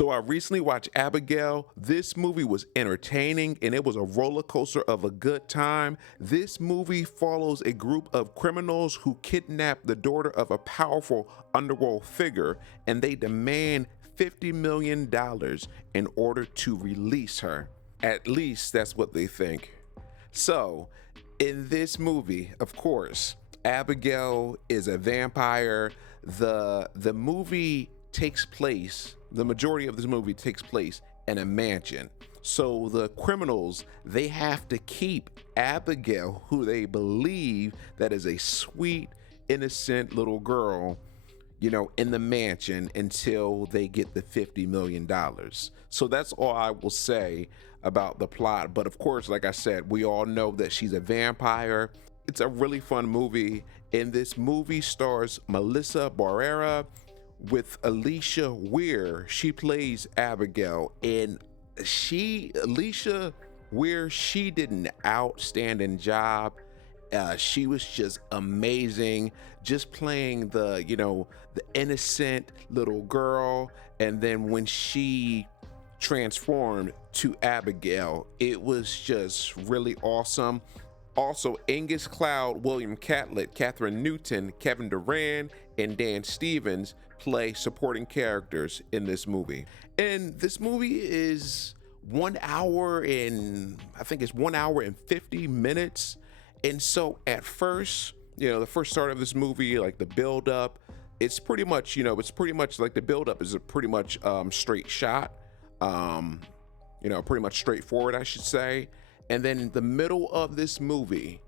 So I recently watched Abigail. This movie was entertaining and it was a roller coaster of a good time. This movie follows a group of criminals who kidnap the daughter of a powerful underworld figure, and they demand $50 million in order to release her. At least that's what they think. So in this movie, of course, Abigail is a vampire. The movie takes place, the majority of this movie takes place in a mansion. So the criminals, they have to keep Abigail, who they believe that is a sweet, innocent little girl, in the mansion until they get the $50 million. So that's all I will say about the plot. But of course, like I said, we all know that she's a vampire. It's a really fun movie. And this movie stars Melissa Barrera with Alisha Weir. She plays Abigail, and Alisha Weir, she did an outstanding job. She was just amazing, just playing the innocent little girl. And then when she transformed to Abigail, it was just really awesome. Also, Angus, Cloud, William Catlett, Kathryn Newton, Kevin Durand, and Dan Stevens play supporting characters in this movie. And this movie is 1 hour and I think it's 1 hour and 50 minutes. And so at first, the first start of this movie, like the build up, it's pretty much like the build up is a pretty much straight shot, pretty much straightforward, I should say. And then in the middle of this movie,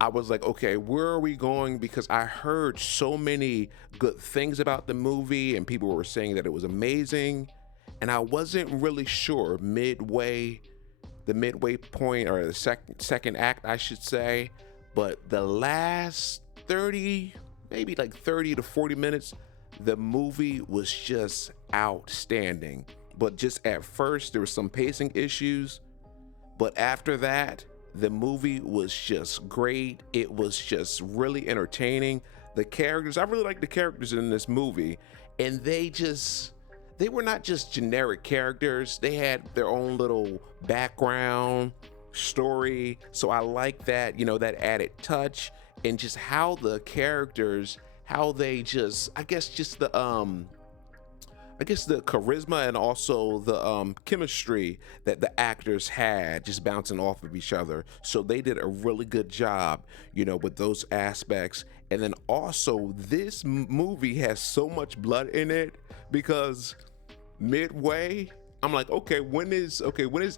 I was like, okay, where are we going? Because I heard so many good things about the movie and people were saying that it was amazing. And I wasn't really sure the midway point, or the second act, I should say. But the last 30 to 40 minutes, the movie was just outstanding. But just at first, there were some pacing issues. But after that, the movie was just great. It was just really entertaining. The characters, I really like the characters in this movie. And they were not just generic characters. They had their own little background story. So I like that, that added touch, and just how the characters, how they just, I guess the charisma and also the chemistry that the actors had just bouncing off of each other. So they did a really good job, with those aspects. And then also this movie has so much blood in it, because midway, I'm like, okay, when is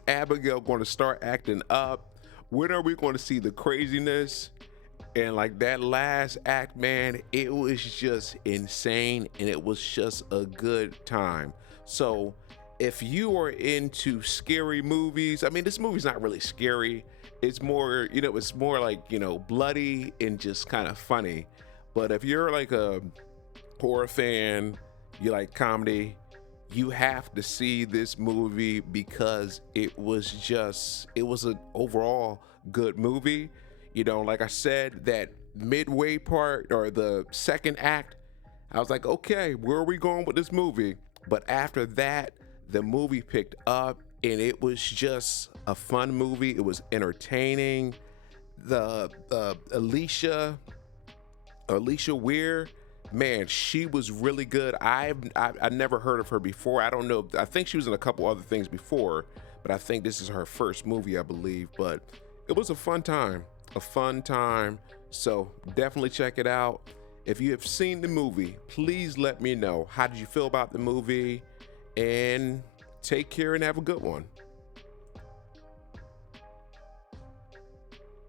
Abigail going to start acting up? When are we going to see the craziness? And like that last act, man, it was just insane, and it was just a good time. So if you are into scary movies, I mean, this movie's not really scary. It's more, it's more like, bloody and just kind of funny. But if you're like a horror fan, you like comedy, you have to see this movie, because it was an overall good movie. Like I said, that midway part, or the second act, I was like, okay, where are we going with this movie? But after that, the movie picked up, and it was just a fun movie. It was entertaining. The Alisha Weir, man, she was really good. I never heard of her before. I don't know. I think she was in a couple other things before, but I think this is her first movie, I believe. But it was a fun time. So definitely check it out. If you have seen the movie, please let me know. How did you feel about the movie? And take care and have a good one.